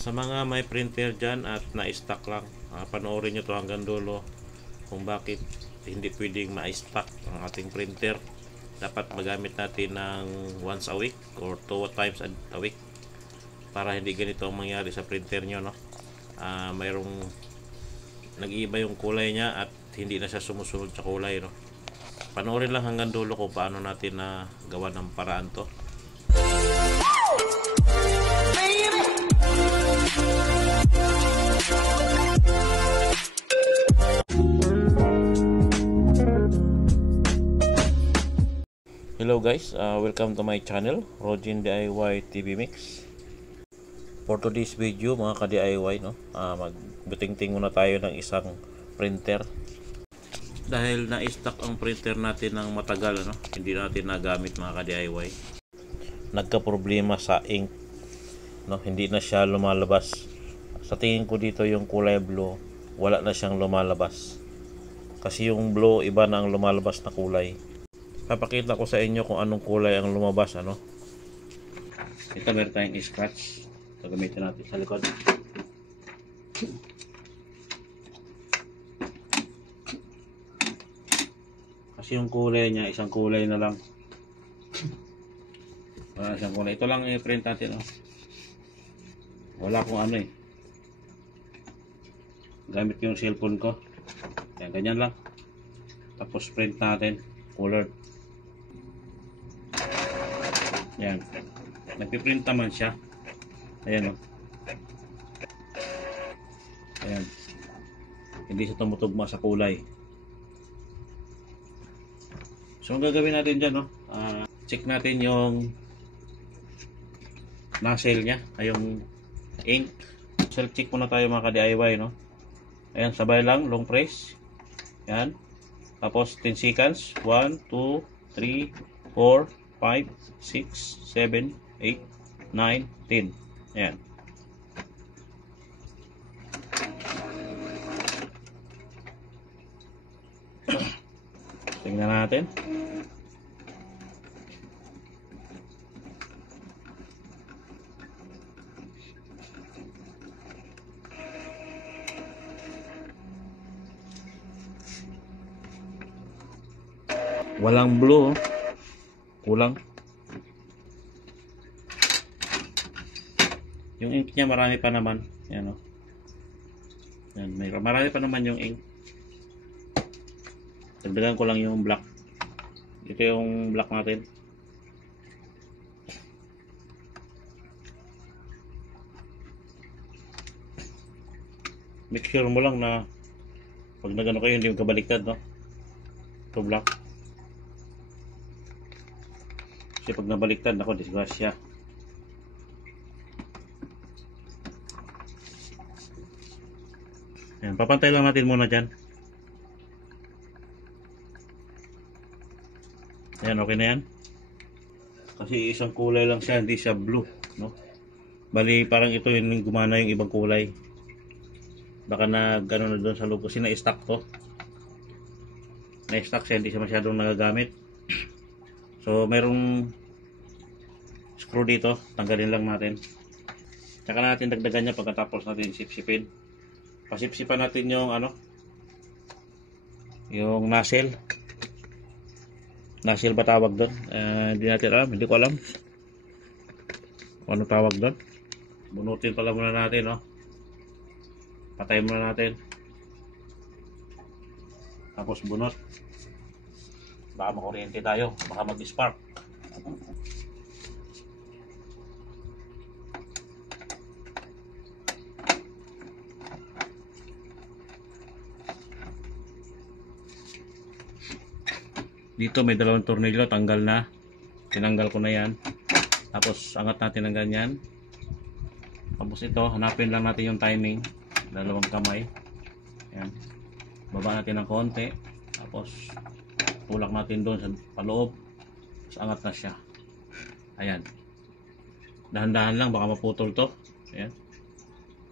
Sa mga may printer dyan at na-stock lang, panoorin nyo to hanggang dulo kung bakit hindi pwedeng ma-stock ang ating printer. Dapat magamit natin ng once a week or 2 times a week para hindi ganito ang mangyari sa printer nyo, no? Mayroong nag-iiba yung kulay niya at hindi na siya sumusunod sa kulay, no? Panoorin lang hanggang dulo kung paano natin na gawa ng paraan to. Hello guys, welcome to my channel, Rogin DIY TV Mix. For today's video mga ka-DIY, no, magbuting-ting muna tayo ng isang printer. Dahil na-stock ang printer natin ng matagal, no, hindi natin nagamit mga ka-DIY. Nagka-problema sa ink, no, hindi na siya lumalabas. Sa tingin ko dito yung kulay blue, wala na siyang lumalabas. Kasi yung blue, iba na ang lumalabas na kulay. Papakita ko sa inyo kung anong kulay ang lumabas, ano. Ito meron tayong scratch. Gagamitin natin sa likod. Kasi yung kulay niya, isang kulay na lang. Wala siyang kulay. Ito lang i-print natin, oh. Wala kung ano eh. Gamit yung cellphone ko. Yan, ganyan lang. Tapos print natin. Colored. Yan. Nagpiprint naman siya. Ayan, o. Ayan. Hindi siya tumutugma sa kulay. So, ang gagawin natin dyan, no? Check natin yung nozzle nya. Yung ink. Self check muna tayo mga ka-DIY, no? Ayan, sabay lang. Long press. Ayan. Tapos 10 seconds. 1, 2, 3, 4, 5, 6, 7, 8, 9, 10. Ayan. Tingnan natin. Walang blue. Kulang. Yung ink niya marami pa naman. Yan, o. Yan, marami pa naman yung ink. Dagdagan ko lang yung black. Ito yung black natin. Make sure mo lang na pag nagano kayo hindi magkabaliktad, no? Ito black. Kasi pag nabaliktad, ako disgrasya. Ayan, papantay lang natin muna dyan. Ayan, okay na yan. Kasi isang kulay lang siya, hindi siya blue, no? Bali, parang ito yung gumana yung ibang kulay. Baka gano'n na doon sa loob kasi na-stock to. Na-stock siya, hindi siya masyadong nagagamit. So, mayroong screw dito. Tanggalin lang natin. Tsaka natin dagdagan niya pagkatapos natin sipsipin. Pasipsipan natin yung ano, yung nozzle. Nozzle ba tawag doon? Hindi natin alam. Hindi ko alam kung ano tawag doon. Bunutin pala muna natin, no? Patayin muna natin. Tapos bunot. Baka makuryente tayo. Baka mag-spark. Dito may dalawang tornilyo. Tanggal na. Tinanggal ko na yan. Tapos angat natin ng ganyan. Tapos ito, hanapin lang natin yung timing. Dalawang kamay. Ayan. Baba natin ng konti. Tapos tulak natin doon sa paloob. Tapos angat na siya. Ayan. Dahan-dahan lang, baka maputol to. Ayan.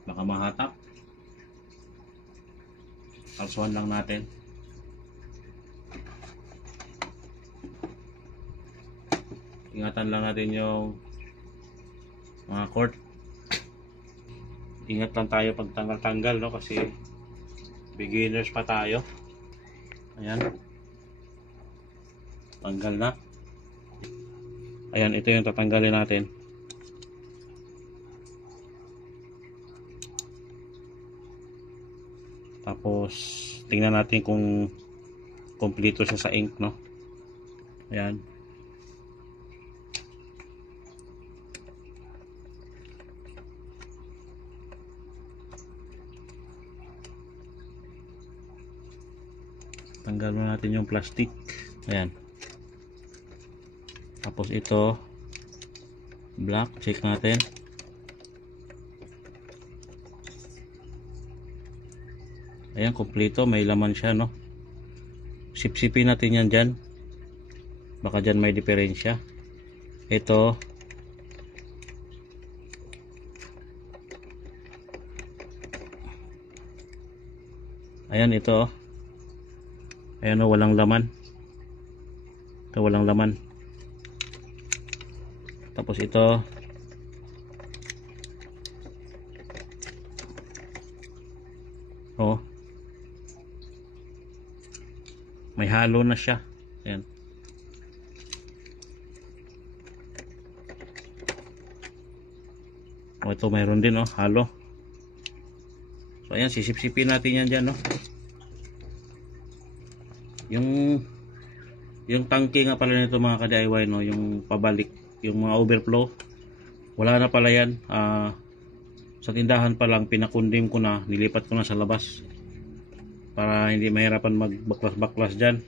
Baka mahatak. Kalsuhan lang natin. Ingatan lang natin yung mga cord. Ingat lang tayo pag tanggal-tanggal, no, kasi beginners pa tayo. Ayan, tanggal na. Ayan, ito yung tatanggalin natin. Tapos tingnan natin kung kompleto siya sa ink, no. Ayan. Tanggal na natin yung plastic. Ayan. Tapos ito black, check natin. Ayan, kompleto, may laman siya, no. Sipsipin natin yan dyan, baka dyan may diferensya. Ito ayan, ito ayan, oh, walang laman. Ito walang laman. Tapos ito oh, may halo na siya. Ayan. O, ito mayroon din, oh, halo. So ayan, sisip-sipin natin yan dyan, no. Yung tangke nga pala nito mga ka-DIY, no, yung pabalik, yung mga overflow, wala na pala yan. Sa tindahan pa lang, pinakundim ko na, nilipat ko na sa labas para hindi mahirapan magbaklas-baklas dyan.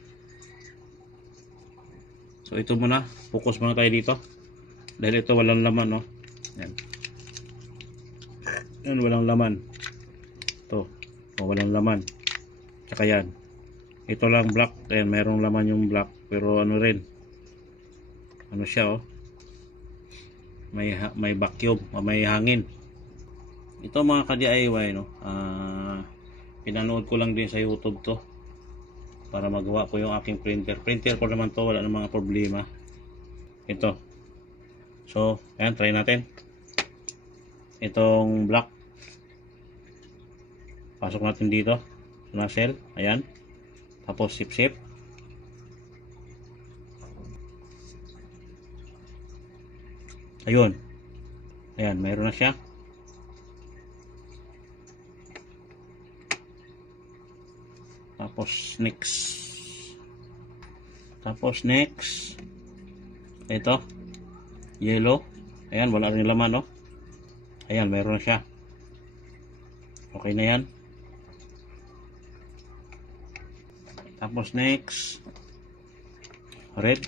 So ito muna, focus muna tayo dito dahil ito walang laman, no. Yan. Yan, walang laman. Ito, oh, walang laman. Tsaka yan, ito lang black. Ayan, mayroong laman yung black, pero ano rin, ano siya, oh, may vacuum, may hangin. Ito mga ka-DIY, no, pinanood ko lang din sa YouTube to para magawa ko yung aking printer ko naman to, wala ng mga problema. Ito, so ayan, try natin itong black. Pasok natin dito sa nozzle, ayan, tapos sip-sip. Ayun, ayan, mayroon na siya. Tapos next ito yellow. Ayan, wala rin laman, no. Ayan, mayroon na siya. Okay na yan. Tapos next red.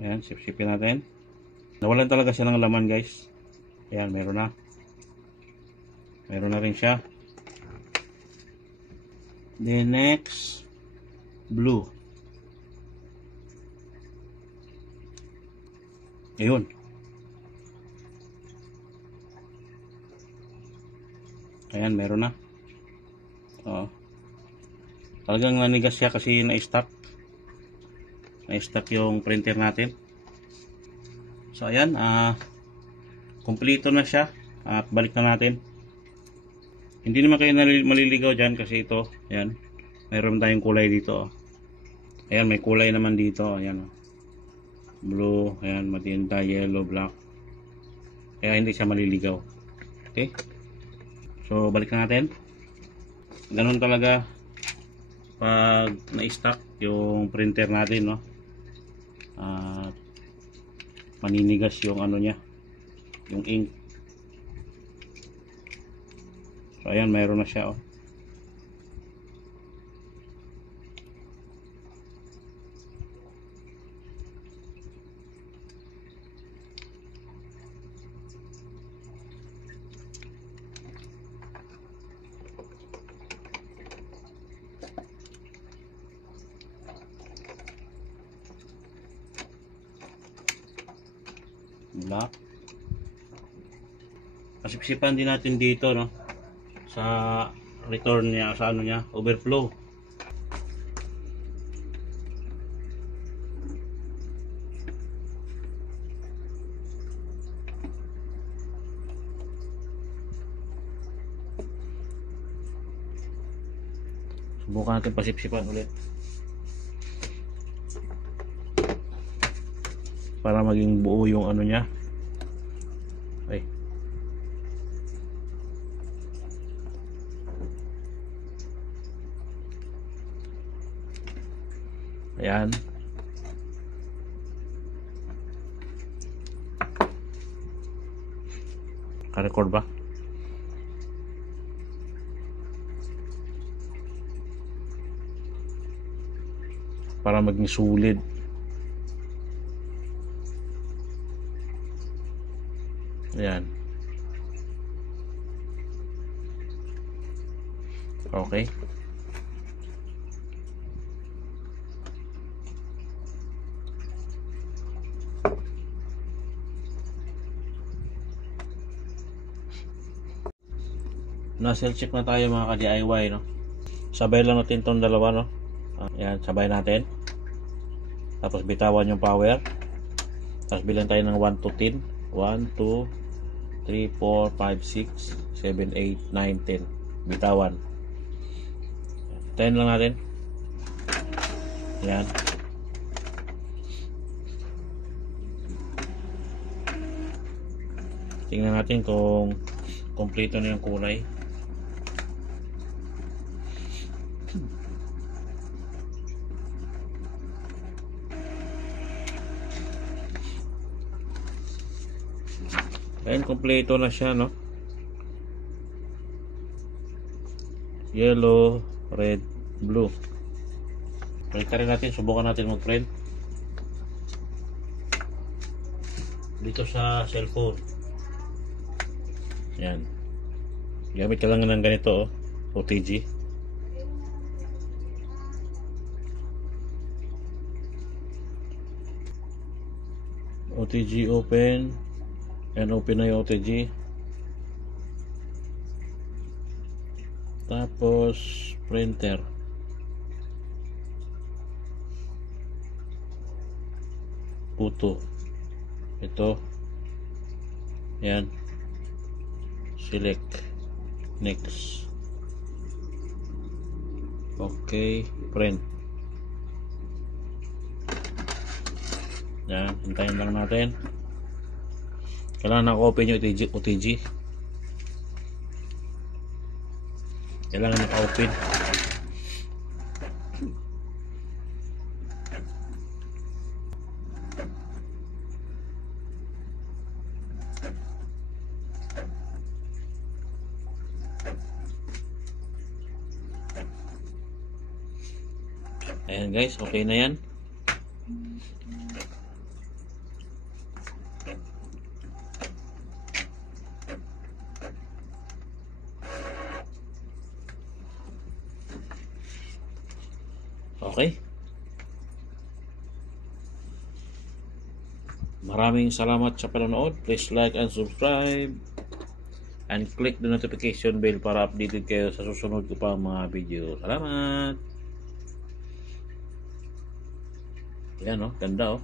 Ayan, sip-sipin natin. Nawalan talaga siya ng laman, guys. Ayan, meron na. Meron na rin siya. Then next, blue. Ayun. Ayan, meron na. Talagang nanigas siya kasi na-stuck. Na-stuck yung printer natin. So ayan, kumpleto na siya at balik na natin. Hindi naman kayo maliligaw dyan kasi ito, ayan, mayroon tayong kulay dito. Ayan, may kulay naman dito, ayan, blue, ayan, matinda, yellow, black. Kaya hindi siya maliligaw. Okay, so balik na natin. Ganun talaga pag na-stuck yung printer natin, no. Maninigas yung ano niya, yung ink. So ayan, mayroon na siya, oh. Black. Pasipsipan din natin dito, no, sa return niya, sa ano niya, overflow. Subukan natin pasipsipan ulit. Para maging buo yung ano niya. Ay. Ayan. Ka-record ba? Para maging sulit. Ayan. Okay. Na-self check na tayo mga ka-DIY, no? Sabay lang natin tong dalawa, no? Ayan, sabay natin. Tapos bitawan yung power. Tapos bilang tayo ng 1 to 10. 1, 2, 3, 4, 5, 6, 7, 8, 9, 10. Bitawan. 10 lang natin. Ayan. Tingnan natin kung kompleto na yung kulay. Ayan, kompleto na siya, no? Yellow, red, blue. Balik rin natin, subukan natin mag-print dito sa cellphone. Ayan. Gamit ka lang ng ganito, oh. OTG. OTG open. Ayan, open na yung OTG. Tapos printer. Puto. Ito. Ayan. Select. Next. Okay. Print. Ayan. Hintayin lang natin. Kailangan naka-open yung OTG. Kailangan naka-open. Ayan guys, okay na yan. Okay. Maraming salamat sa panonood. Please like and subscribe. And click the notification bell para updated kayo sa susunod ko pa mga video. Salamat! Yan, oh. Ganda, oh.